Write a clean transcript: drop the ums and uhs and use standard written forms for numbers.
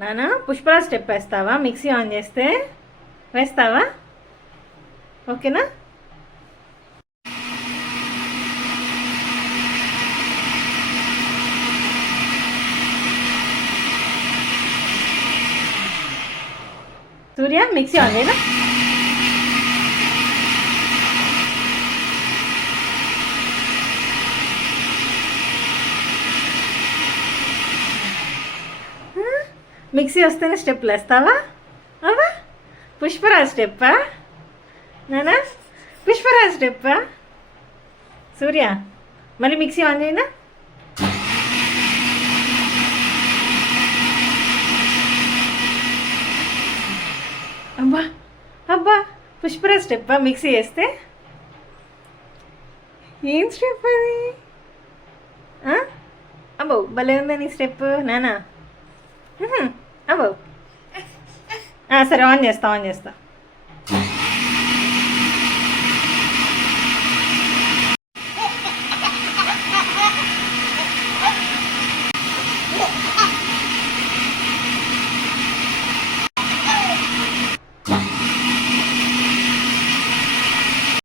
నానా పుష్పరాజ్ స్టెప్ వేస్తావా? Mixie on చేస్తే వేస్తావా? ఓకేనా? సూర్య మిక్సీ ఆన్ చేయనా? మిక్సీ వస్తేనే స్టెప్లు వేస్తావా? అవా పుష్పరాజ్ స్టెప్పా నానా? పుష్పరాజ్ స్టెప్పా? సూర్య మళ్ళీ మిక్సీ ఆన్ చేయనా? అబ్బా అబ్బా పుష్పరాజ్ స్టెప్పా మిక్సీ వేస్తే? ఏం స్టెప్ అది? అబ్బో భలే ఉందా నీ స్టెప్ నానా. అబ్బో సరే ఆన్ చేస్తా.